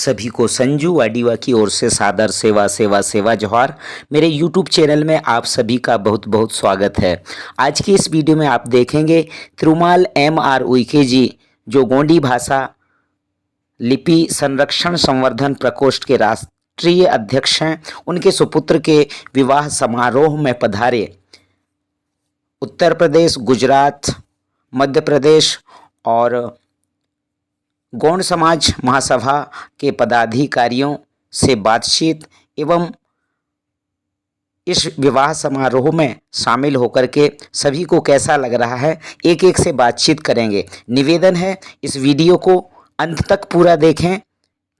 सभी को संजू वाडीवा की ओर से सादर सेवा सेवा सेवा जोहार। मेरे यूट्यूब चैनल में आप सभी का बहुत बहुत स्वागत है। आज की इस वीडियो में आप देखेंगे तिरुमाल M.R. उइके जी, जो गोंडी भाषा लिपि संरक्षण संवर्धन प्रकोष्ठ के राष्ट्रीय अध्यक्ष हैं। उनके सुपुत्र के विवाह समारोह में पधारे उत्तर प्रदेश, गुजरात, मध्य प्रदेश और गौड़ समाज महासभा के पदाधिकारियों से बातचीत एवं इस विवाह समारोह में शामिल होकर के सभी को कैसा लग रहा है, एक एक से बातचीत करेंगे। निवेदन है इस वीडियो को अंत तक पूरा देखें,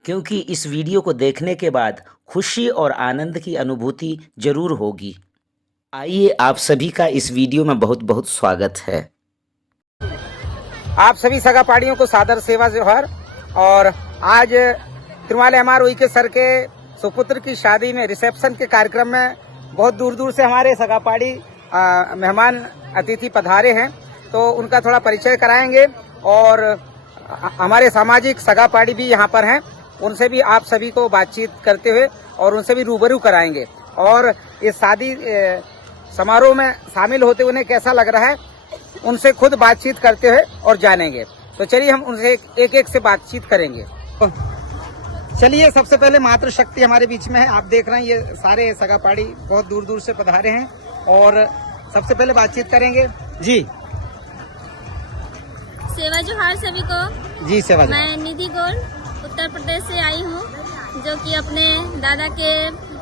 क्योंकि इस वीडियो को देखने के बाद खुशी और आनंद की अनुभूति जरूर होगी। आइए, आप सभी का इस वीडियो में बहुत बहुत स्वागत है। आप सभी सगा पाड़ियों को सादर सेवा जोहार। और आज तिरुमाल M.R. उइके सर के सुपुत्र की शादी में रिसेप्शन के कार्यक्रम में बहुत दूर दूर से हमारे सगा पाड़ी मेहमान अतिथि पधारे हैं, तो उनका थोड़ा परिचय कराएंगे और हमारे सामाजिक सगा पाड़ी भी यहाँ पर हैं, उनसे भी आप सभी को बातचीत करते हुए और उनसे भी रूबरू कराएंगे और इस शादी समारोह में शामिल होते उन्हें कैसा लग रहा है उनसे खुद बातचीत करते हुए और जानेंगे। तो चलिए हम उनसे एक एक से बातचीत करेंगे। चलिए, सबसे पहले मातृशक्ति हमारे बीच में है। आप देख रहे हैं ये सारे सगा पाड़ी बहुत दूर दूर से पधारे हैं और सबसे पहले बातचीत करेंगे। जी सेवा जोहार सभी को। जी सेवा जोहार। मैं निधि गौड़ उत्तर प्रदेश से आई हूँ, जो कि अपने दादा के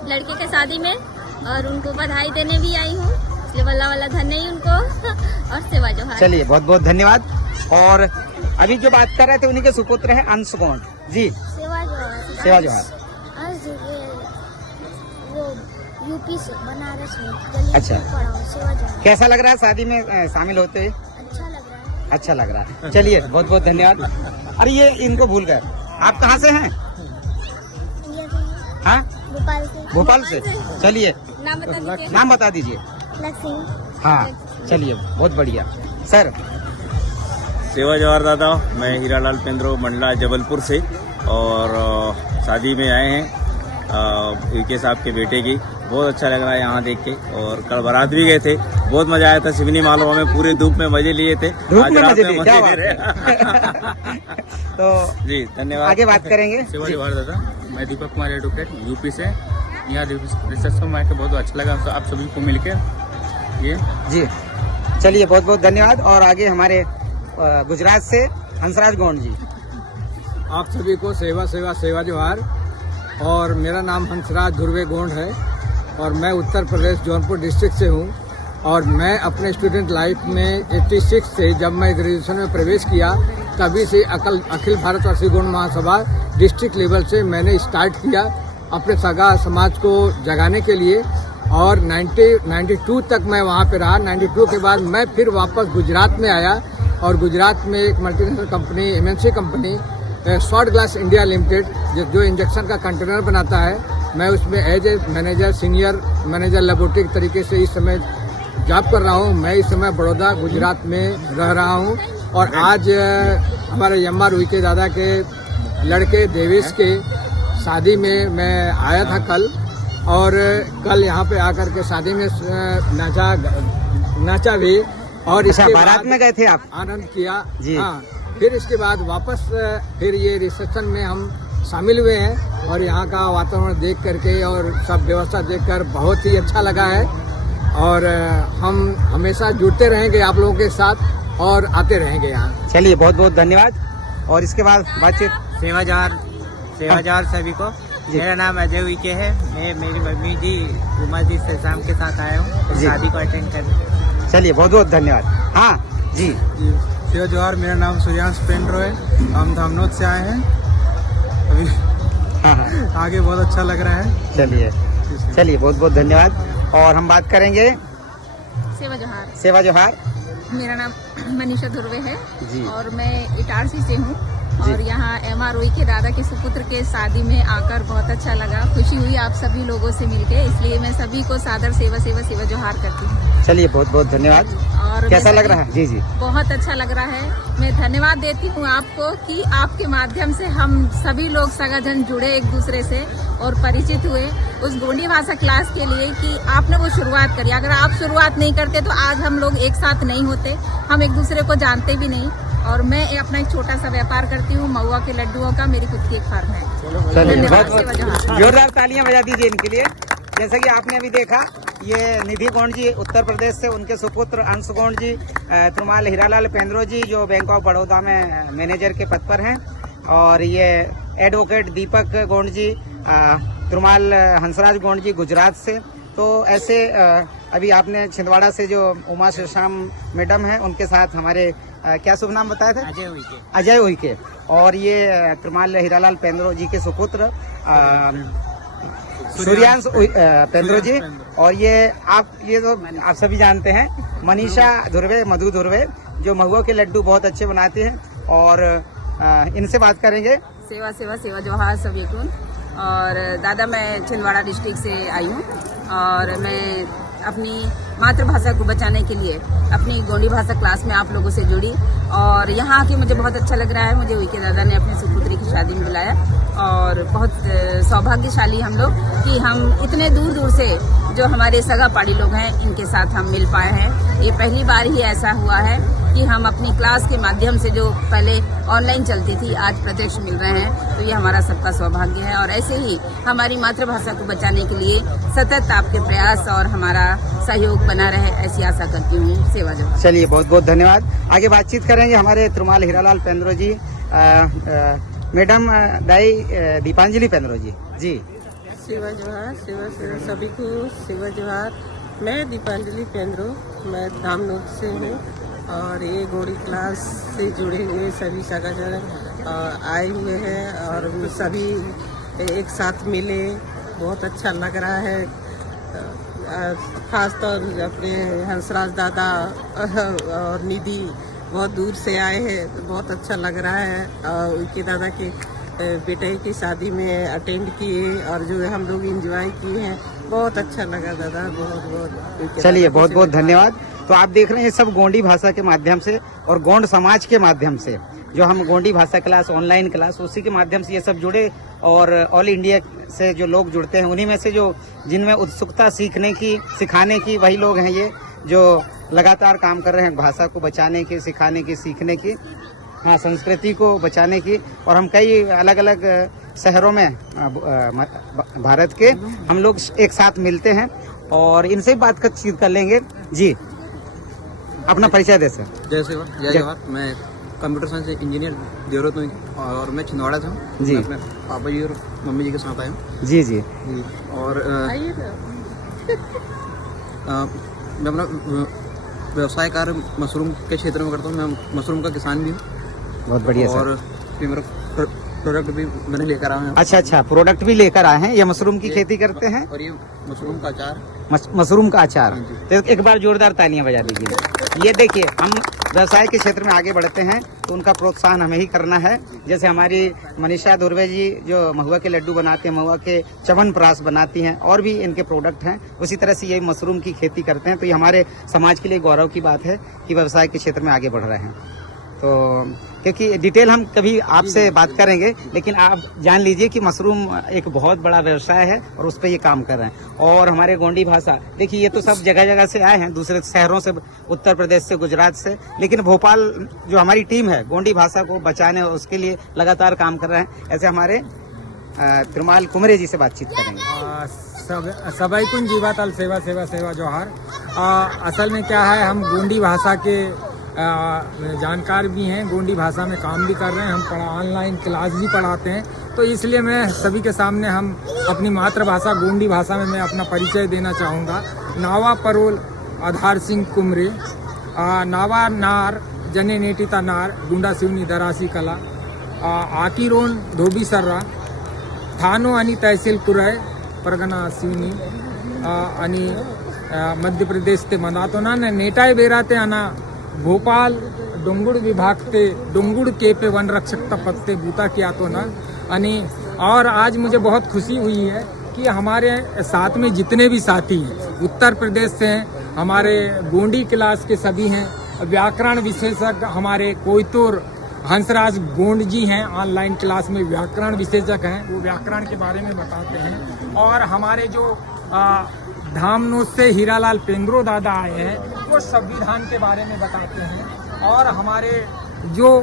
लड़के के शादी में और उनको बधाई देने भी आई हूँ, इसलिए वल्ला वल्ला धन्य उनको और सेवा जोहार। चलिए, बहुत बहुत धन्यवाद। और अभी जो बात कर रहे थे उन्हीं के सुपुत्र हैं अंश गौड़ जी। सेवा जोहार। सेवा जोहार। आज वो यूपी से बनारस में। अच्छा, सेवा जोहार। कैसा लग रहा है शादी में शामिल होते हुए? अच्छा लग रहा है। अच्छा लग रहा है। चलिए, बहुत बहुत धन्यवाद। अरे ये इनको भूल गए, आप कहाँ से हैं? हाँ, भोपाल से। भोपाल से। चलिए, नाम बता दीजिए। लक्ष्मी। हाँ, चलिए, बहुत बढ़िया। सर सेवा जोहार दादा, मैं हीरालाल पेंद्रो मंडला जबलपुर से और शादी में आए हैं उइके साहब के बेटे की। बहुत अच्छा लग रहा है यहाँ देख के और कल बारात भी गए थे, बहुत मजा आया था। सिवनी मालवा में पूरे धूप में मजे लिए थे। आज रात में मजे ले रहे तो जी धन्यवाद। आगे बात करेंगे। सेवा जोहार दादा, मैं दीपक कुमार एडवोकेट यूपी से। यहाँ रिसेप्शन में आके बहुत अच्छा लगा आप सभी को मिलकर। ये जी, चलिए, बहुत बहुत धन्यवाद। और आगे हमारे गुजरात से हंसराज गौड़ जी। आप सभी को सेवा सेवा सेवा जोहार। और मेरा नाम हंसराज ध्रुवे गौड़ है और मैं उत्तर प्रदेश जौनपुर डिस्ट्रिक्ट से हूँ। और मैं अपने स्टूडेंट लाइफ में 86 से जब मैं ग्रेजुएशन में प्रवेश किया, तभी से अखिल भारतवासी गौड़ महासभा डिस्ट्रिक्ट लेवल से मैंने स्टार्ट किया अपने सगा समाज को जगाने के लिए। और 92 तक मैं वहाँ पे रहा। 92 के बाद मैं फिर वापस गुजरात में आया और गुजरात में एक multinational company MNC company Schott Glass India Limited जो इंजेक्शन का कंटेनर बनाता है, मैं उसमें as a manager, senior manager laboratory के तरीके से इस समय जॉब कर रहा हूँ। मैं इस समय बड़ौदा गुजरात में रह रहा हूँ और आज हमारे M.R. उइके दादा के लड़के देवेश के शादी में मैं आया था कल। और कल यहाँ पे आकर के शादी में नाचा भी और इसके बारात में गए थे आप? आनंद किया जी। हाँ, फिर इसके बाद वापस फिर ये रिसेप्शन में हम शामिल हुए हैं और यहाँ का वातावरण देख करके और सब व्यवस्था देखकर बहुत ही अच्छा लगा है। और हम हमेशा जुड़ते रहेंगे आप लोगों के साथ और आते रहेंगे यहाँ। चलिए, बहुत बहुत धन्यवाद। और इसके बाद बातचीत। सेवा जोहार सभी को। मेरा नाम अजय उइके है। मैं मेरी मम्मी जी उमा जी से शाम के साथ आया हूँ शादी को अटेंड करने। चलिए, बहुत बहुत धन्यवाद। हाँ जी। सेवा जोहार, मेरा नाम सूर्यांश पेंड्रो है। हम धामनोद से आए हैं अभी। हाँ, आगे बहुत अच्छा लग रहा है। चलिए, बहुत बहुत धन्यवाद। और हम बात करेंगे सेवा जोहार। सेवा जोहार। मेरा नाम मनीषा ध्रुवे है जी। और मैं इटारसी से हूँ और यहाँ MROE के दादा के सुपुत्र के शादी में आकर बहुत अच्छा लगा, खुशी हुई आप सभी लोगों से मिलके, इसलिए मैं सभी को सादर सेवा जोहार करती हूँ। चलिए बहुत बहुत धन्यवाद। और कैसा लग रहा है? जी जी बहुत अच्छा लग रहा है। मैं धन्यवाद देती हूँ आपको कि आपके माध्यम से हम सभी लोग सगाजन जुड़े एक दूसरे से और परिचित हुए उस गोंडी भाषा क्लास के लिए कि आपने वो शुरुआत करी। अगर आप शुरुआत नहीं करते तो आज हम लोग एक साथ नहीं होते, हम एक दूसरे को जानते भी नहीं। और मैं अपना एक छोटा सा व्यापार करती हूँ महुआ के लड्डुओं का, मेरी खुद की एक फार्म है। चलिए बहुत जोरदार तालियां बजा दीजिए इनके लिए। जैसा कि आपने अभी देखा, ये निधि गोंड जी उत्तर प्रदेश से, उनके सुपुत्र अंश गोंड जी, त्रुमाल हीरालाल पेंद्रो जी जो बैंक ऑफ बड़ौदा में मैनेजर के पद पर हैं, और ये एडवोकेट दीपक गोंड जी, त्रुमाल हंसराज गोंड जी गुजरात से। तो ऐसे अभी आपने छिंदवाड़ा से जो उमा श्रीशाम मैडम हैं, उनके साथ हमारे क्या शुभ नाम बताया था? अजय उइके। और ये त्रुमाल हीरालाल पेंद्रो जी के सुपुत्र सूर्यांश पेंद्रो जी। और ये तो आप सभी जानते हैं मनीषा धुर्वे, मधु धुर्वे, जो महुआ के लड्डू बहुत अच्छे बनाते हैं। और इनसे बात करेंगे। सेवा जोहार सभी को। और दादा मैं छिंदवाड़ा डिस्ट्रिक्ट से आई हूँ और मैं अपनी मातृभाषा को बचाने के लिए अपनी गोंडी भाषा क्लास में आप लोगों से जुड़ी और यहाँ आके मुझे बहुत अच्छा लग रहा है। मुझे उइके दादा ने अपने सुपुत्री की शादी में बुलाया और बहुत सौभाग्यशाली हम लोग कि हम इतने दूर दूर से जो हमारे सगा पाड़ी लोग हैं इनके साथ हम मिल पाए हैं। ये पहली बार ही ऐसा हुआ है कि हम अपनी क्लास के माध्यम से जो पहले ऑनलाइन चलती थी आज प्रत्यक्ष मिल रहे हैं, तो ये हमारा सबका सौभाग्य है। और ऐसे ही हमारी मातृभाषा को बचाने के लिए सतत आपके प्रयास और हमारा सहयोग बना रहे, ऐसी आशा करती हूँ। सेवा जो। चलिए बहुत बहुत धन्यवाद। आगे बातचीत करेंगे हमारे त्रुमाल हीरालाल पेंद्रो जी, मैडम दाई दीपांजलि पेंद्रो जी। जी सेवा जोहार, सेवा सभी को सेवा जोहार। मैं दीपांजलि पेंद्रो, मैं धामनोद से हूँ और ये गोड़ी क्लास से जुड़े हुए सभी सगाजन आए हुए हैं और सभी एक साथ मिले, बहुत अच्छा लग रहा है। खासतौर अपने हंसराज दादा और निधि बहुत दूर से आए हैं, तो बहुत अच्छा लग रहा है। उनके दादा के बेटे की शादी में अटेंड किए और जो हम लोग एंजॉय किए हैं, बहुत अच्छा लगा दादा, बहुत बहुत। चलिए बहुत बहुत धन्यवाद। तो आप देख रहे हैं सब गोंडी भाषा के माध्यम से और गोंड समाज के माध्यम से जो हम गोंडी भाषा क्लास, ऑनलाइन क्लास, उसी के माध्यम से ये सब जुड़े और ऑल इंडिया से जो लोग जुड़ते हैं उन्हीं में से जो जिनमें उत्सुकता सीखने की, सिखाने की, वही लोग हैं ये जो लगातार काम कर रहे हैं भाषा को बचाने की, सिखाने की, सीखने की, हाँ, संस्कृति को बचाने की। और हम कई अलग अलग शहरों में भारत के हम लोग एक साथ मिलते हैं और इनसे बातचीत कर लेंगे। जी अपना परिचय दे सर। जय सेवा, जय जवाहर। मैं कंप्यूटर साइंस इंजीनियर देवरत हूँ और मैं छिंदवाड़ा से हूँ जी। मैं अपने पापा जी और मम्मी जी के साथ आया हूँ। जी जी जी। और मैं अपना व्यवसाय कार्य मशरूम के क्षेत्र में करता हूँ। मैं मशरूम का किसान भी हूँ। बहुत बढ़िया और ये मेरा प्रोडक्ट भी मैंने लेकर आया हूँ। अच्छा, प्रोडक्ट भी लेकर आए हैं। ये मशरूम की खेती करते हैं और ये मशरूम का अचार, मशरूम का अचार। तो एक बार जोरदार तालियां बजा दीजिए। ये देखिए, हम व्यवसाय के क्षेत्र में आगे बढ़ते हैं तो उनका प्रोत्साहन हमें ही करना है। जैसे हमारी मनीषा धुर्वे जी जो महुआ के लड्डू बनाते हैं, महुआ के च्यवनप्राश बनाती हैं और भी इनके प्रोडक्ट हैं, उसी तरह से ये मशरूम की खेती करते हैं। तो ये हमारे समाज के लिए गौरव की बात है कि व्यवसाय के क्षेत्र में आगे बढ़ रहे हैं। तो क्योंकि डिटेल हम कभी आपसे बात करेंगे, लेकिन आप जान लीजिए कि मशरूम एक बहुत बड़ा व्यवसाय है और उस पर ये काम कर रहे हैं। और हमारे गोंडी भाषा देखिए, ये तो सब जगह जगह से आए हैं, दूसरे शहरों से, उत्तर प्रदेश से, गुजरात से, लेकिन भोपाल जो हमारी टीम है गोंडी भाषा को बचाने और उसके लिए लगातार काम कर रहे हैं। ऐसे हमारे त्रुमाल कुमरे जी से बातचीत करेंगे। सबाइकुन जीवाताल सेवा सेवा सेवा जोहार। असल में क्या है, हम गोंडी भाषा के जानकार भी हैं, गोंडी भाषा में काम भी कर रहे हैं, हम ऑनलाइन क्लास भी पढ़ाते हैं। तो इसलिए मैं सभी के सामने हम अपनी मातृभाषा गोंडी भाषा में मैं अपना परिचय देना चाहूँगा। नावा परोल आधार सिंह कुमरे, नावा नार जने नेटिता नार गुंडा सिवनी दरासी कला, आकीरोन धोबी सर्रा, थानो आणि तहसील कुराय परगना सिवनी आणि मध्य प्रदेश ते मनातो ना नेटाय बेराते आना भोपाल डोंगुड़ विभाग ते डोंगुड़ के पे वन रक्षक पत्ते बूता किया तो ना अनि। और आज मुझे बहुत खुशी हुई है कि हमारे साथ में जितने भी साथी हैं उत्तर प्रदेश से हैं, हमारे गोंडी क्लास के सभी हैं, व्याकरण विशेषज्ञ हमारे कोयतुर हंसराज गोंड जी हैं, ऑनलाइन क्लास में व्याकरण विशेषज्ञ हैं, वो व्याकरण के बारे में बताते हैं। और हमारे जो धामनोद से हीरालाल पेंद्रो दादा आए हैं, वो संविधान के बारे में बताते हैं। और हमारे जो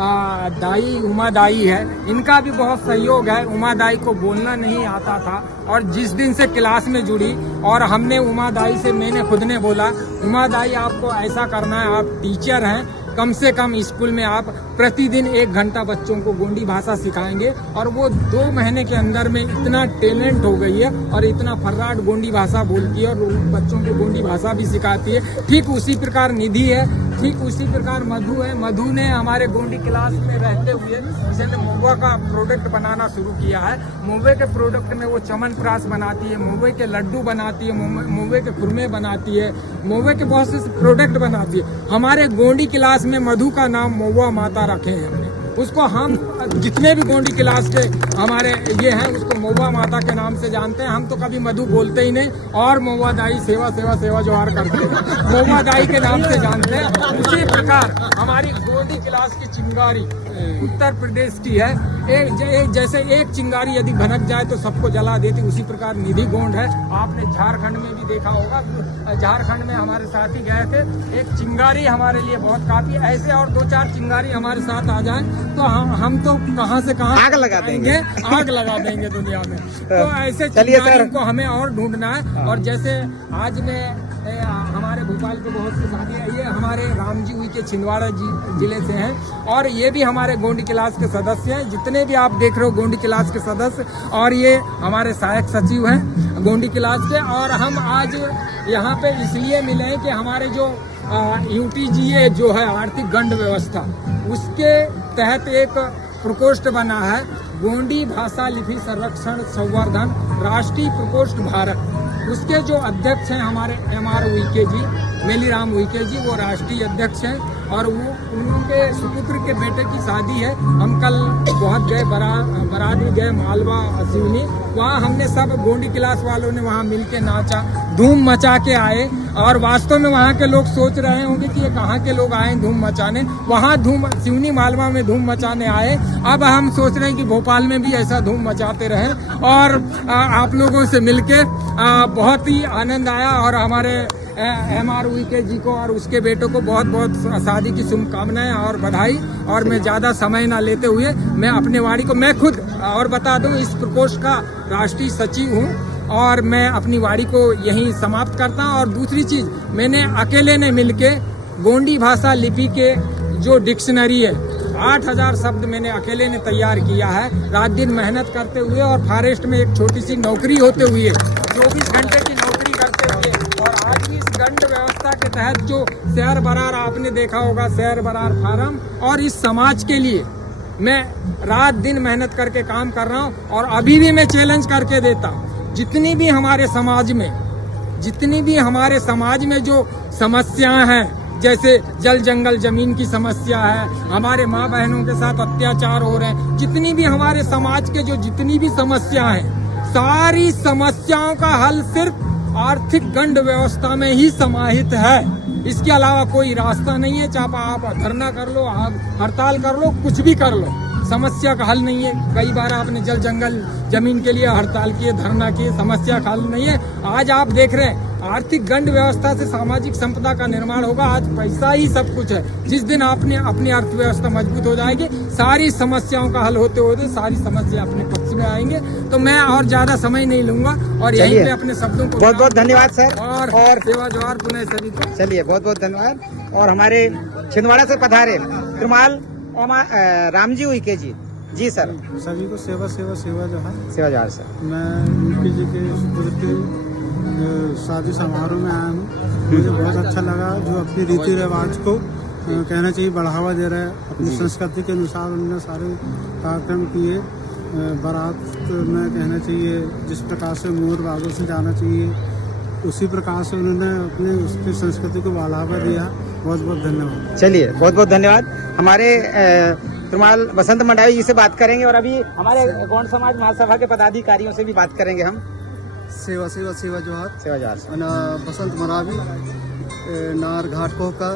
दाई उमा दाई है, इनका भी बहुत सहयोग है। उमा दाई को बोलना नहीं आता था और जिस दिन से क्लास में जुड़ी और हमने उमा दाई से, मैंने खुद ने बोला उमा दाई आपको ऐसा करना है, आप टीचर हैं, कम से कम स्कूल में आप प्रतिदिन 1 घंटा बच्चों को गोंडी भाषा सिखाएंगे। और वो 2 महीने के अंदर में इतना टैलेंट हो गई है और इतना फर्राट गोंडी भाषा बोलती है और बच्चों को गोंडी भाषा भी सिखाती है। ठीक उसी प्रकार निधि है, ठीक उसी प्रकार मधु है। मधु ने हमारे गोंडी क्लास में रहते हुए इसने महुआ का प्रोडक्ट बनाना शुरू किया है। महुए के प्रोडक्ट में वो चमनप्राश बनाती है, महुए के लड्डू बनाती है, महुए के खुरमे बनाती है, महुए के बहुत से प्रोडक्ट बनाती है। हमारे गोंडी क्लास में मधु का नाम महुआ माता रखे हैं हमने। उसको हम जितने भी गोंडी क्लास के हमारे ये हैं उसको महुआ माता के नाम से जानते हैं। हम तो कभी मधु बोलते ही नहीं और महुआ दाई सेवा सेवा सेवा जोहार करते हैं, महुआ दाई के नाम से जानते हैं। उसी प्रकार हमारी गोंडी क्लास की चिंगारी उत्तर प्रदेश की है। जैसे एक चिंगारी यदि भनक जाए तो सबको जला देती, उसी प्रकार निधि गोंड है। आपने झारखंड में भी देखा होगा, झारखंड में हमारे साथी गए थे, एक चिंगारी हमारे लिए बहुत काफी है। ऐसे और 2-4 चिंगारी हमारे साथ आ जाए तो हम तो कहां से कहां आग लगा देंगे, आग लगा देंगे दुनिया में। तो ऐसे चिंगारी को हमें और ढूंढना है। और जैसे आज में हमारे भोपाल के बहुत से साथी हैं, ये हमारे राम जी हुई के छिंदवाड़ा जिले से हैं और ये भी हमारे गोंडी क्लास के सदस्य हैं। जितने भी आप देख रहे हो गोंडी क्लास के सदस्य, और ये हमारे सहायक सचिव हैं गोंडी क्लास के। और हम आज यहाँ पे इसलिए मिले हैं कि हमारे जो UTGA जो है आर्थिक गंड व्यवस्था, उसके तहत एक प्रकोष्ठ बना है, गोंडी भाषा लिपि संरक्षण संवर्धन राष्ट्रीय प्रकोष्ठ भारत। उसके जो अध्यक्ष हैं हमारे MR उइके जी, मेलीराम उइके जी, वो राष्ट्रीय अध्यक्ष हैं। और वो उनके सुपुत्र के बेटे की शादी है। हम कल बहुत गए, बारात में गए मालवा सिवनी, वहाँ हमने सब गोंडी क्लास वालों ने वहाँ मिलके नाचा, धूम मचा के आए। और वास्तव में वहाँ के लोग सोच रहे होंगे कि ये कहाँ के लोग आए धूम मचाने, वहाँ धूम सिवनी मालवा में धूम मचाने आए। अब हम सोच रहे हैं कि भोपाल में भी ऐसा धूम मचाते रहें। और आप लोगों से मिलके बहुत ही आनंद आया। और हमारे MR उइके जी को और उसके बेटों को बहुत बहुत शादी की शुभकामनाएं और बधाई। और मैं ज़्यादा समय ना लेते हुए मैं अपने वाणी को, मैं खुद और बता दूं इस प्रकोष्ठ का राष्ट्रीय सचिव हूं और मैं अपनी वाणी को यहीं समाप्त करता हूं। और दूसरी चीज़, मैंने अकेले ने मिलके गोंडी भाषा लिपि के जो डिक्शनरी है 8000 शब्द मैंने अकेले ने तैयार किया है, रात दिन मेहनत करते हुए और फॉरेस्ट में एक छोटी सी नौकरी होते हुए, 24 घंटे की नौकरी करते हुए। और आज भी इस दंड व्यवस्था के तहत जो शेयर बरार आपने देखा होगा, शेयर बरार फार्म, और इस समाज के लिए मैं रात दिन मेहनत करके काम कर रहा हूँ। और अभी भी मैं चैलेंज करके देता हूँ, जितनी भी हमारे समाज में जो समस्याएं हैं, जैसे जल जंगल जमीन की समस्या है, हमारे माँ बहनों के साथ अत्याचार हो रहे हैं, जितनी भी हमारे समाज के जो जितनी भी समस्याएं हैं, सारी समस्याओं का हल सिर्फ आर्थिक गंड व्यवस्था में ही समाहित है। इसके अलावा कोई रास्ता नहीं है। चाहे आप धरना कर लो, आप हड़ताल कर लो, कुछ भी कर लो, समस्या का हल नहीं है। कई बार आपने जल जंगल जमीन के लिए हड़ताल किए, धरना किए, समस्या का हल नहीं है। आज आप देख रहे हैं आर्थिक गंड व्यवस्था से सामाजिक संपदा का निर्माण होगा। आज पैसा ही सब कुछ है। जिस दिन आपने अपनी अर्थव्यवस्था मजबूत हो जाएगी, सारी समस्याओं का हल होते होते सारी समस्या अपने पक्ष में आएंगे। तो मैं और ज्यादा समय नहीं लूंगा और यहीं पे अपने शब्दों को बहुत बहुत धन्यवाद सर। और सेवा जोहार पुनः सभी को। चलिए बहुत बहुत धन्यवाद। और हमारे छिंदवाड़ा से पधारे तिरुमाल रामजी उइके जी, जी सर। सभी को सेवा सेवा सेवा जोहार। सेवा जोहार सर। मैं उइके जी के सुपुत्र शादी समारोह में आया हूँ। मुझे बहुत अच्छा लगा, जो अपनी रीति रिवाज को कहना चाहिए बढ़ावा दे रहा है। अपनी संस्कृति के अनुसार उन्होंने सारे कार्यक्रम किए। बारात में कहना चाहिए जिस प्रकार से मोर बागों से जाना चाहिए, उसी प्रकार से उन्होंने अपने उसकी संस्कृति को बढ़ावा दिया। बहुत बहुत धन्यवाद। चलिए बहुत बहुत धन्यवाद। हमारे तिरुमाल बसंत मंडावी जी से बात करेंगे और अभी हमारे गौंड समाज महासभा के पदाधिकारियों से भी बात करेंगे हम। सेवा सेवा सेवा जोहार सेवा जोहार अना बसंत मरावी नार घाट कोहका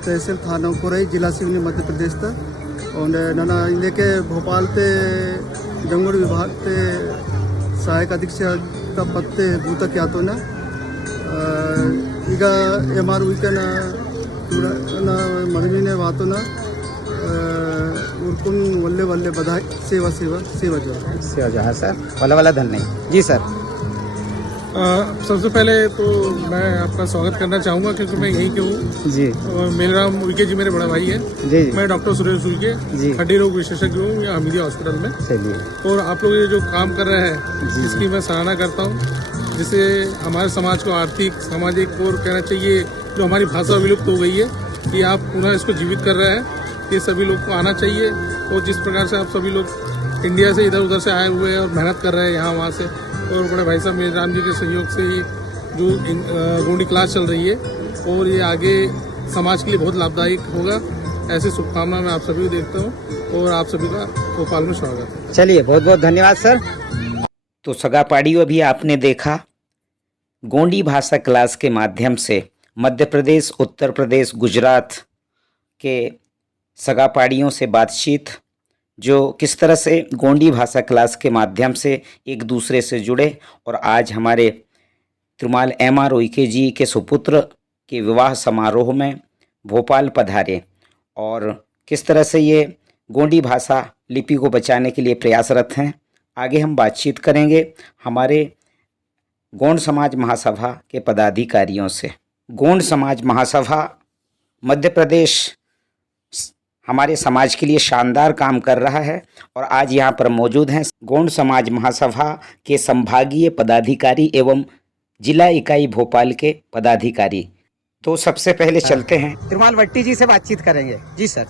तहसील थाना कोरई जिला सिवनी मध्य प्रदेश तक और नाना लेके भोपाल ते जंगल विभाग ते सहायक अधीक्षक का पद ते बूता क्या तो ना ಈಗ MR वीकना ना मरमी ने बातों ना उनको वल्ले वल्ले बधाई सेवा सेवा सेवा जो है सर वाला वाला धन्यवाद जी सर। सबसे पहले तो मैं आपका स्वागत करना चाहूँगा क्योंकि मैं यहीं के हूँ जी और मेरा नाम उइके जी मेरे बड़ा भाई है जी। मैं डॉक्टर सुरेश उइके जी हड्डी रोग विशेषज्ञ हूँ यहाँ हमीदिया हॉस्पिटल में। चलिए और आप लोग ये जो काम कर रहे हैं इसकी मैं सराहना करता हूँ, जिससे हमारे समाज को आर्थिक सामाजिक और कहना चाहिए जो हमारी भाषा विलुप्त हो गई है कि आप पुनः इसको जीवित कर रहे हैं। ये सभी लोग को आना चाहिए और जिस प्रकार से आप सभी लोग इंडिया से इधर उधर से आए हुए हैं और मेहनत कर रहे हैं यहाँ वहाँ से, और बड़े भाई साहब मेरे राम जी के सहयोग से ही जो गोंडी क्लास चल रही है और ये आगे समाज के लिए बहुत लाभदायक होगा, ऐसी शुभकामना मैं आप सभी को देखता हूँ और आप सभी का भोपाल में स्वागत है। चलिए बहुत बहुत धन्यवाद सर। तो सगापाड़ियों भी आपने देखा गोंडी भाषा क्लास के माध्यम से मध्य प्रदेश, उत्तर प्रदेश, गुजरात के सगापाड़ियों से बातचीत, जो किस तरह से गोंडी भाषा क्लास के माध्यम से एक दूसरे से जुड़े और आज हमारे तिरुमाल MR उइके जी के सुपुत्र के विवाह समारोह में भोपाल पधारे और किस तरह से ये गोंडी भाषा लिपि को बचाने के लिए प्रयासरत हैं। आगे हम बातचीत करेंगे हमारे गोंड समाज महासभा के पदाधिकारियों से। गोंड समाज महासभा मध्य प्रदेश हमारे समाज के लिए शानदार काम कर रहा है और आज यहाँ पर मौजूद हैं गोंड समाज महासभा के संभागीय पदाधिकारी एवं जिला इकाई भोपाल के पदाधिकारी। तो सबसे पहले चलते हैं तिरुमाल वट्टी जी से बातचीत करेंगे। जी सर।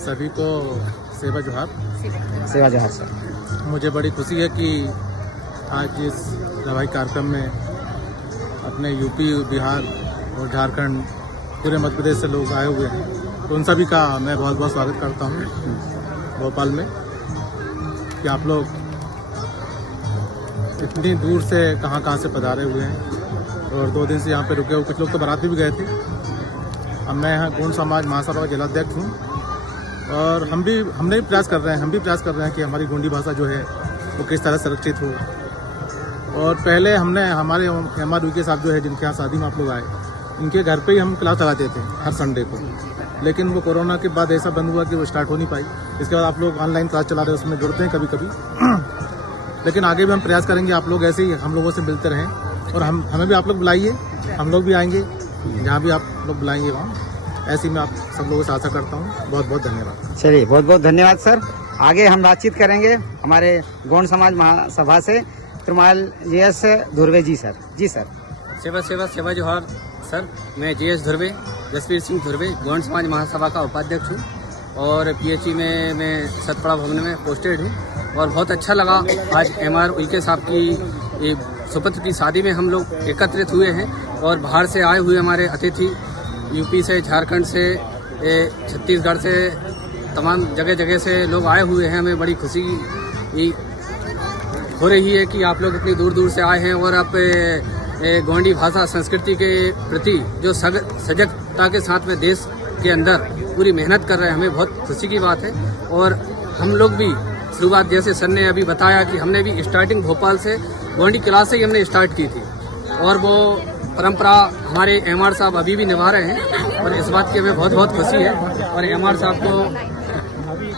सभी को सेवा जोहार। सेवा जोहार सर। मुझे बड़ी खुशी है कि आज इस दवाई कार्यक्रम में अपने यूपी, बिहार और झारखंड पूरे मध्य प्रदेश से लोग आए हुए हैं, तो उन सभी का मैं बहुत बहुत स्वागत करता हूँ भोपाल में कि आप लोग इतनी दूर से कहाँ से पधारे हुए हैं और 2 दिन से यहाँ पे रुके हुए। कुछ लोग तो बारात भी गए थे। अब मैं यहाँ गोंड समाज महासभा का जिलाध्यक्ष हूँ और हम भी प्रयास कर रहे हैं कि हमारी गोंडी भाषा जो है वो किस तरह संरक्षित हो। और पहले हमने हमारे MR उइके साहब जो है जिनके यहाँ शादी में आप लोग आए, इनके घर पे ही हम क्लास लगाते थे हर संडे को, लेकिन वो कोरोना के बाद ऐसा बंद हुआ कि वो स्टार्ट हो नहीं पाई। इसके बाद आप लोग ऑनलाइन क्लास चला रहे हैं, उसमें जुड़ते हैं कभी कभी लेकिन आगे भी हम प्रयास करेंगे आप लोग ऐसे ही हम लोगों से मिलते रहें और हमें भी आप लोग बुलाइए, हम लोग भी आएंगे जहाँ भी आप लोग बुलाएंगे वहाँ। ऐसे ही मैं आप सब लोगों से आशा करता हूँ। बहुत बहुत धन्यवाद। चलिए बहुत बहुत धन्यवाद सर। आगे हम बातचीत करेंगे हमारे गोंड समाज महासभा से तिरुमाल JS धुर्वे जी सर। जी सर। सेवा सेवा सेवा जोहार सर। मैं JS धुर्वे, जसवीर सिंह धुर्वे, गोंड समाज महासभा का उपाध्यक्ष हूँ और PHE में मैं सतपड़ा भवन में पोस्टेड हूँ और बहुत अच्छा लगा आज MR उइके साहब की सुपुत्र की शादी में हम लोग एकत्रित हुए हैं और बाहर से आए हुए हमारे अतिथि यूपी से, झारखंड से, छत्तीसगढ़ से, तमाम जगह से लोग आए हुए हैं। हमें बड़ी खुशी हो रही है कि आप लोग इतनी दूर दूर से आए हैं और आप गोंडी भाषा संस्कृति के प्रति जो सजगता के साथ में देश के अंदर पूरी मेहनत कर रहे हैं, हमें बहुत खुशी की बात है। और हम लोग भी शुरुआत, जैसे सर ने अभी बताया कि हमने भी स्टार्टिंग भोपाल से गोंडी क्लास से ही हमने स्टार्ट की थी और वो परंपरा हमारे MR साहब अभी भी निभा रहे हैं और इस बात की हमें बहुत बहुत खुशी है। और MR साहब को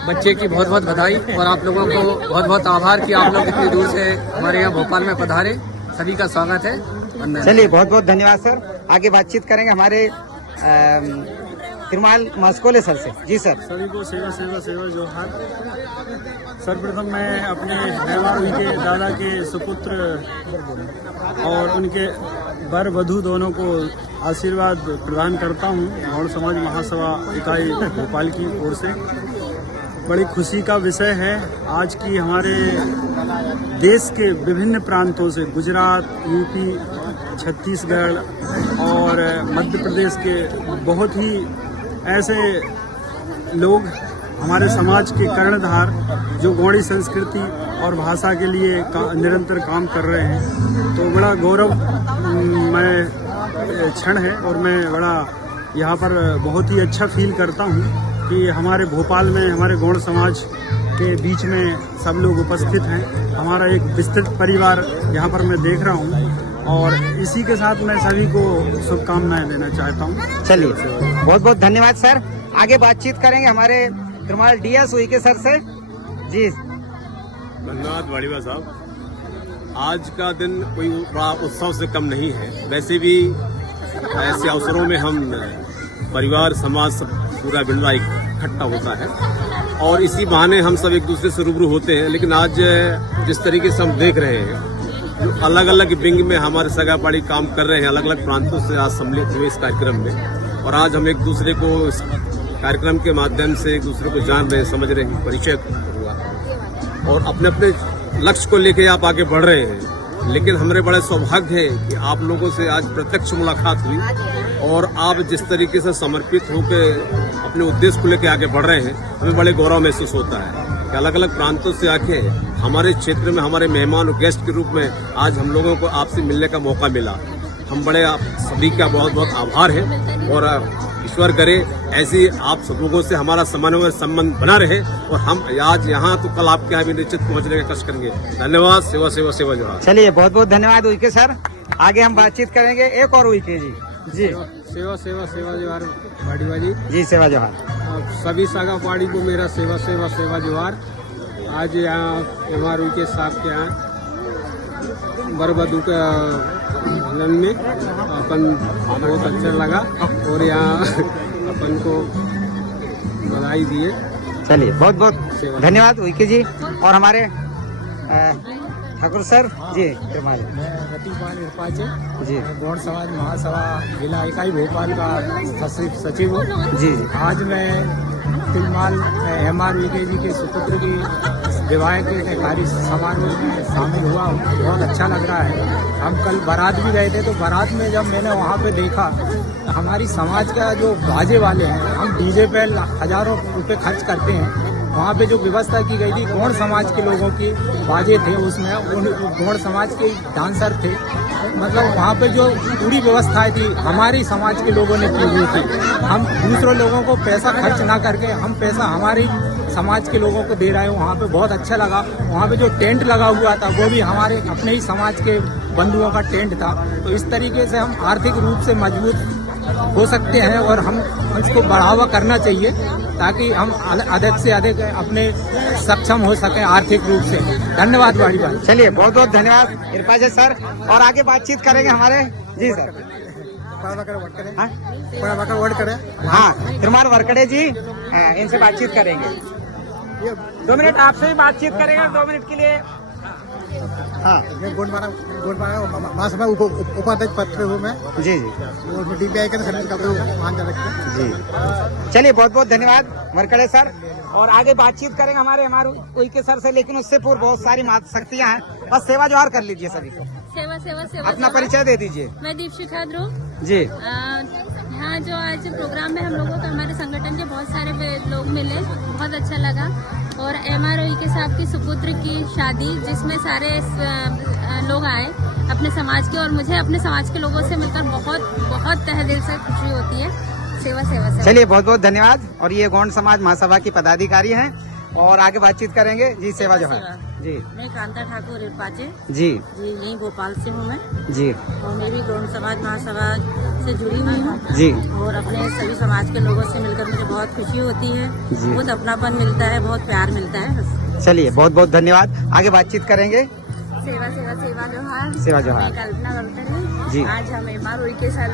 बच्चे की बहुत बहुत बधाई और आप लोगों को बहुत बहुत आभार कि आप लोग इतनी दूर से हमारे यहाँ भोपाल में पधारे। सभी का स्वागत है। चलिए बहुत बहुत धन्यवाद सर। आगे बातचीत करेंगे हमारे तिरुमाल मास्कोले सर से। जी सर। सभी को सेवा सेवा सेवा जोहार। सर्वप्रथम मैं अपने MR उइके दादा के सुपुत्र और उनके वर वधू दोनों को आशीर्वाद प्रदान करता हूँ गोंड समाज महासभा इकाई भोपाल की ओर से। बड़ी खुशी का विषय है आज की हमारे देश के विभिन्न प्रांतों से, गुजरात, यूपी, छत्तीसगढ़ और मध्य प्रदेश के बहुत ही ऐसे लोग हमारे समाज के कर्णधार जो गौड़ी संस्कृति और भाषा के लिए निरंतर काम कर रहे हैं। तो बड़ा गौरवमय क्षण है और मैं बड़ा यहाँ पर बहुत ही अच्छा फील करता हूँ कि हमारे भोपाल में हमारे गौड़ समाज के बीच में सब लोग उपस्थित हैं। हमारा एक विस्तृत परिवार यहाँ पर मैं देख रहा हूँ और इसी के साथ मैं सभी को शुभकामनाएं देना चाहता हूँ। चलिए बहुत बहुत धन्यवाद सर। आगे बातचीत करेंगे हमारे तिरुमाल DS उइके सर से। जी धन्यवाद वाड़ीवा साहब। आज का दिन कोई बड़ा उत्सव से कम नहीं है। वैसे भी ऐसे अवसरों में हम परिवार समाज सब पूरा बिल्ला इकट्ठा होता है और इसी बहाने हम सब एक दूसरे से रूबरू होते हैं। लेकिन आज जिस तरीके से हम देख रहे हैं जो अलग अलग विंग में हमारे सगापाड़ी काम कर रहे हैं, अलग अलग प्रांतों से आज सम्मिलित हुए इस कार्यक्रम में, और आज हम एक दूसरे को इस कार्यक्रम के माध्यम से एक दूसरे को जान रहे हैं, समझ रहे हैं, परिचय हुआ और अपने अपने लक्ष्य को लेके आप आगे बढ़ रहे हैं। लेकिन हमारे बड़े सौभाग्य है कि आप लोगों से आज प्रत्यक्ष मुलाकात हुई और आप जिस तरीके से समर्पित होकर अपने उद्देश्य को लेकर आगे बढ़ रहे हैं, हमें बड़े गौरव महसूस होता है कि अलग अलग प्रांतों से आके हमारे क्षेत्र में हमारे मेहमान और गेस्ट के रूप में आज हम लोगों को आपसे मिलने का मौका मिला। हम बड़े आप सभी का बहुत बहुत आभार है और ईश्वर करे ऐसी आप सब लोगों से हमारा समन्वय संबंध बना रहे और हम आज यहाँ तो कल आपके यहाँ भी निश्चित पहुँचने का कष्ट करेंगे। धन्यवाद। सेवा सेवा सेवा जोहार। चलिए बहुत बहुत धन्यवाद उइके सर। आगे हम बातचीत करेंगे एक और उइके जी। जी सेवा सेवा सेवा जोहार वाड़ीवा जी। जी सेवा जोहार। सभी सगापाड़ी को मेरा सेवा सेवा सेवा जोहार। आज यहाँ MR उइके साहब के यहाँ बरबदू का मिलन में अपन बहुत अच्छा लगा और यहाँ अपन को बधाई दिए। चलिए बहुत बहुत धन्यवाद उइके जी। और हमारे ठाकुर सर जी। मैं रतिपाल इरपाचे जी गौड़ समाज महासभा जिला इकाई भोपाल का सचिव हूँ। जी जी। आज मैं तिरुमाल MR उइके जी के सुपुत्र की विवाह के कार्य समारोह में शामिल हुआ हूँ। बहुत अच्छा लग रहा है। हम कल बारात भी गए थे तो बारात में जब मैंने वहाँ पे देखा हमारी समाज का जो बाजे वाले हैं, हम DJ पे हजारों रुपए खर्च करते हैं, वहाँ पे जो व्यवस्था की गई थी गौड़ समाज के लोगों की बाजे थे, उसमें गौड़ समाज के डांसर थे, मतलब वहाँ पे जो पूरी व्यवस्थाएं थी हमारी समाज के लोगों ने की हुई थी। हम दूसरों लोगों को पैसा खर्च ना करके हम पैसा हमारी समाज के लोगों को दे रहे हैं। वहाँ पे बहुत अच्छा लगा। वहाँ पे जो टेंट लगा हुआ था वो भी हमारे अपने ही समाज के बंधुओं का टेंट था। तो इस तरीके से हम आर्थिक रूप से मजबूत हो सकते हैं और हम इसको बढ़ावा करना चाहिए ताकि हम अधिक से अधिक अपने सक्षम हो सकें आर्थिक रूप से। धन्यवाद वाड़ी भाई। चलिए बहुत बहुत धन्यवाद इरपाजे सर। और आगे बातचीत करेंगे हमारे जी सर। हाँ तिरुमाल वरकड़े जी, इनसे बातचीत करेंगे। 2 मिनट आपसे भी बातचीत करेंगे 2 मिनट के लिए। हाँ महासभा उपाध्यक्ष पद पे हूँ मैं। जी जी। DPI के सर्विस का मान रखते हैं जी। चलिए बहुत बहुत धन्यवाद वरकड़े सर। और आगे बातचीत करेंगे हमारे उइके सर से, लेकिन उससे पूर्व बहुत सारी शक्तियाँ हैं। बस सेवा जोहार कर लीजिए सभी को। सेवा सेवा सेवा। अपना परिचय दे दीजिए। मैं दीपशिखा ध्रुव जी। यहाँ जो आज प्रोग्राम में हम लोगों को हमारे संगठन के बहुत सारे लोग मिले, बहुत अच्छा लगा। और MR उइके साहब की सुपुत्र की शादी जिसमें सारे लोग आए अपने समाज के, और मुझे अपने समाज के लोगों से मिलकर बहुत बहुत तहे दिल से खुशी होती है। सेवा सेवा सेवा। चलिए बहुत बहुत धन्यवाद। और ये गौड़ समाज महासभा की पदाधिकारी हैं और आगे बातचीत करेंगे। जी सेवा जोहार। जी मैं कांता ठाकुर इरपाचे जी जी यही भोपाल से हूँ मैं जी। और मैं भी गौड़ समाज महासभा से जुड़ी हुई हूँ जी। और अपने सभी समाज के लोगों से मिलकर मुझे बहुत खुशी होती है, बहुत अपनापन मिलता है, बहुत प्यार मिलता है। चलिए बहुत बहुत धन्यवाद। आगे बातचीत करेंगे। सेवा सेवा सेवा जोहार। सेवा जोहार। कल्पना गलतनी जी। आज हम MR उइके सर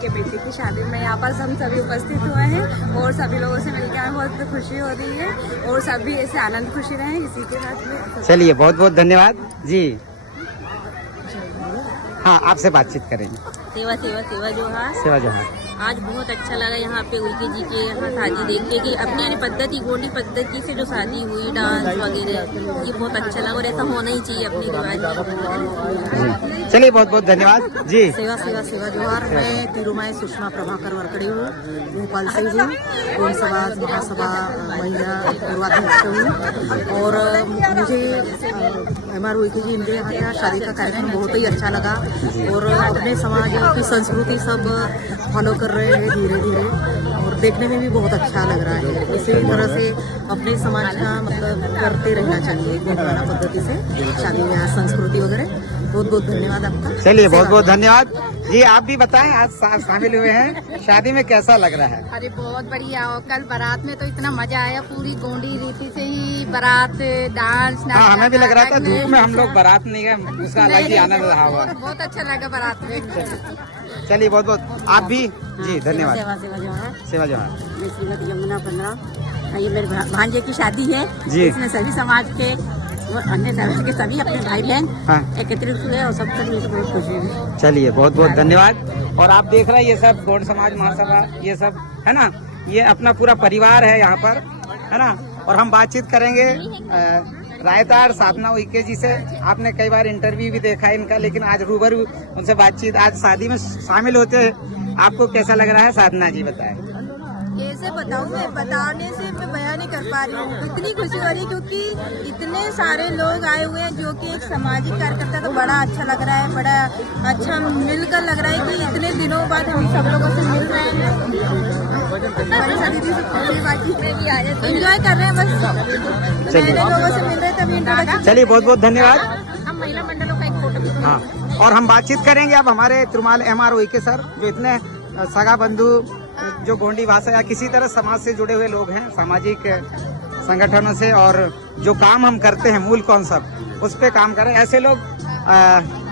के बेटे की शादी में यहाँ पर हम सभी उपस्थित हुए हैं और सभी लोगों से मिलकर हमें बहुत खुशी हो रही है और सभी ऐसे आनंद खुशी रहे इसी के साथ में। चलिए बहुत बहुत धन्यवाद जी। हाँ आपसे बातचीत करेंगे। सेवा सेवा सेवा जोहार। सेवा जोहार। आज बहुत अच्छा लगा यहाँ पे उइके जी के यहाँ शादी देख के कि अपनी वाली पद्धति गोंडी पद्धति से जो शादी हुई डांस वगैरह ये बहुत अच्छा लगा और ऐसा होना ही चाहिए अपनी रिवाज। चलिए बहुत बहुत धन्यवाद जी। सेवा सेवा सेवा जोहार। मैं तिरुमाई सुषमा प्रभाकर वरकड़ी हूँ, भोपाल से हूँ, गौंड समाज महासभा महिला पूर्वाध्यक्ष हूँ। और मुझे MR उइके जी इनके यहाँ का शादी का कार्यक्रम बहुत ही अच्छा लगा और अपने समाज की संस्कृति सब फॉलो कर रहे हैं धीरे धीरे और देखने में भी बहुत अच्छा लग रहा है। इसी तरह से अपने समाज का मतलब करते रहना चाहिए गोंडवाना पद्धति से शादी में संस्कृति वगैरह। बहुत बहुत धन्यवाद आपका। चलिए बहुत बहुत धन्यवाद जी। आप भी बताएं, आज शामिल हुए हैं शादी में, कैसा लग रहा है? अरे बहुत बढ़िया। और कल बारात में तो इतना मजा आया, पूरी गोंडी रीति से ही बारात डांस। हाँ, हमें भी लग रहा था धूप में हम लोग बारात नहीं गए, उसका अलग ही आनंद रहा हुआ। बहुत अच्छा लगा बारात में। चलिए बहुत बहुत आप भी जी धन्यवाद। सेवा सेवा जोहार। सेवा जोहार। मैं श्रीमती यमुना 15। ये मेरे भांजे की शादी है जी। इसमें सभी समाज के और अन्य समाज के सभी अपने भाई बहन हाँ। एकत्रित हुए और सबसे मिलकर बहुत खुशी हुई। चलिए बहुत बहुत धन्यवाद। और आप देख रहे हैं ये सब गौंड समाज महासभा ये सब है ना, ये अपना पूरा परिवार है यहाँ पर, है ना। और हम बातचीत करेंगे रायतार साधना उइके जी से। आपने कई बार इंटरव्यू भी देखा है इनका, लेकिन आज रूबरू उनसे बातचीत, आज शादी में शामिल होते हैं, आपको कैसा लग रहा है? साधना जी बताएं। कैसे बताऊं, मैं बताने से मैं बयान नहीं कर पा रही हूँ। इतनी खुशी हो रही है क्योंकि इतने सारे लोग आए हुए हैं जो कि एक सामाजिक कार्यकर्ता, तो बड़ा अच्छा लग रहा है, बड़ा अच्छा मिलकर लग रहा है कि इतने दिनों बाद हम सब लोगों से मिल रहे हैं। एंजॉय कर रहे हैं, बस नए लोगों से मिल रहे हैं तभी। चलिए बहुत बहुत धन्यवाद। हम महिला मंडलों का एक फोटो। हाँ, और हम बातचीत करेंगे अब हमारे तिरुमाल MR उइके सर, जो इतने सगा बंधु जो गोंडी भाषा या किसी तरह समाज से जुड़े हुए लोग हैं, सामाजिक संगठनों से, और जो काम हम करते हैं मूल कॉन्सेप्ट उस पे काम करें। ऐसे लोग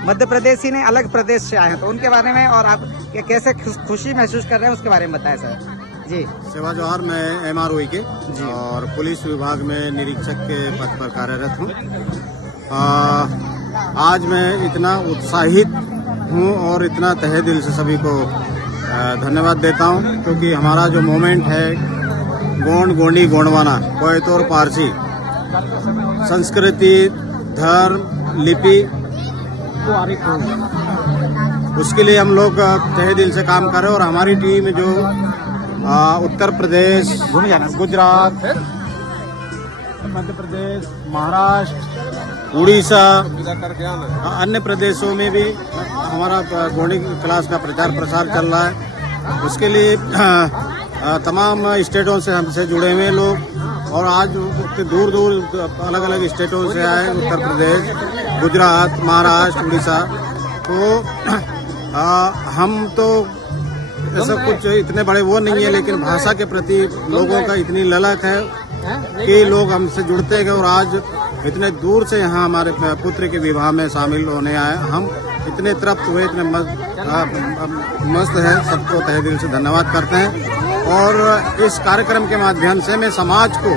मध्य प्रदेश ही नहीं अलग प्रदेश से आए हैं, तो उनके बारे में और आप कैसे खुशी महसूस कर रहे हैं उसके बारे में बताएं सर जी। सेवा जोहार। मैं MR उइके और पुलिस विभाग में निरीक्षक के पद पर कार्यरत हूँ। आज मैं इतना उत्साहित हूँ और इतना तहे दिल से सभी को धन्यवाद देता हूँ, क्योंकि हमारा जो मोमेंट है गोंड गोंडी गोंडवाना कोयत और पारसी संस्कृति धर्म लिपि, उसके लिए हम लोग तहे दिल से काम कर रहे हैं। और हमारी टीम जो उत्तर प्रदेश, गुजरात, मध्य प्रदेश, महाराष्ट्र, उड़ीसा, अन्य प्रदेशों में भी हमारा गोंडी क्लास का प्रचार प्रसार चल रहा है। उसके लिए तमाम स्टेटों से हमसे जुड़े हुए लोग, और आज दूर दूर अलग अलग स्टेटों से आए, उत्तर प्रदेश, गुजरात, महाराष्ट्र, उड़ीसा। तो हम तो ऐसा कुछ इतने बड़े वो नहीं है, लेकिन भाषा के प्रति लोगों का इतनी ललक है कि लोग हमसे जुड़ते गए और आज इतने दूर से यहाँ हमारे पुत्र के विवाह में शामिल होने आए। हम इतने तृप्त हुए, इतने मस्त है। सबको तहे दिल से धन्यवाद करते हैं। और इस कार्यक्रम के माध्यम से मैं समाज को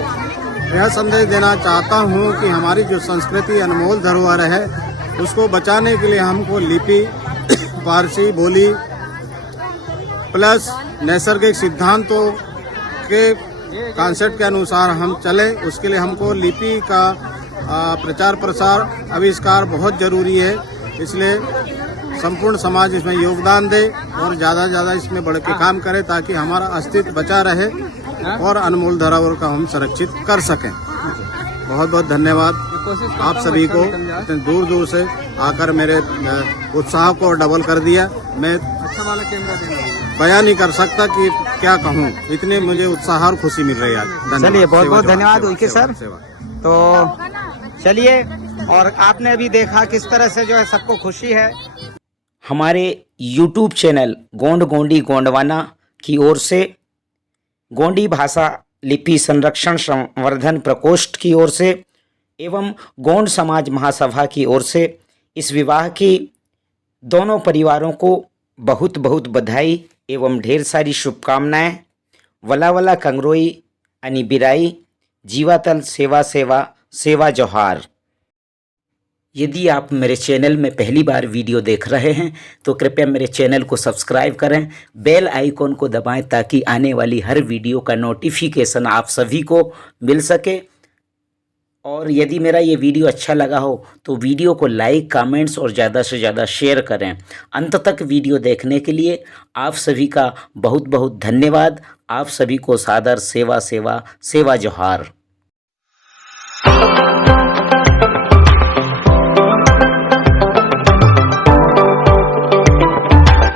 यह संदेश देना चाहता हूँ कि हमारी जो संस्कृति अनमोल धरोहर है उसको बचाने के लिए हमको लिपि, पारसी बोली प्लस नैसर्गिक सिद्धांतों के कॉन्सेप्ट के अनुसार हम चले। उसके लिए हमको लिपि का प्रचार प्रसार आविष्कार बहुत जरूरी है। इसलिए संपूर्ण समाज इसमें योगदान दे और ज़्यादा से ज़्यादा इसमें बढ़ के काम करे, ताकि हमारा अस्तित्व बचा रहे और अनमोल धरोहर का हम संरक्षित कर सकें। बहुत बहुत धन्यवाद आप सभी को, इतने दूर दूर से आकर मेरे उत्साह को डबल कर दिया। मैं बयान नहीं कर सकता कि क्या कहूँ, इतने मुझे उत्साह और खुशी मिल रही है आज। चलिए बहुत बहुत धन्यवाद उइके सर। तो चलिए, और आपने भी देखा किस तरह से जो है सबको खुशी है। हमारे YouTube चैनल गोंड गोंडी गोंडवाना की ओर से, गोंडी भाषा लिपि संरक्षण संवर्धन प्रकोष्ठ की ओर से एवं गोंड समाज महासभा की ओर से इस विवाह की दोनों परिवारों को बहुत बहुत बधाई एवं ढेर सारी शुभकामनाएं। वला वला कंगरोई अनि बिराई जीवातल सेवा सेवा सेवा जोहार। यदि आप मेरे चैनल में पहली बार वीडियो देख रहे हैं तो कृपया मेरे चैनल को सब्सक्राइब करें, बेल आइकॉन को दबाएं ताकि आने वाली हर वीडियो का नोटिफिकेशन आप सभी को मिल सके। और यदि मेरा ये वीडियो अच्छा लगा हो तो वीडियो को लाइक, कमेंट्स और ज़्यादा से ज़्यादा शेयर करें। अंत तक वीडियो देखने के लिए आप सभी का बहुत बहुत धन्यवाद। आप सभी को सादर सेवा सेवा सेवा जोहार।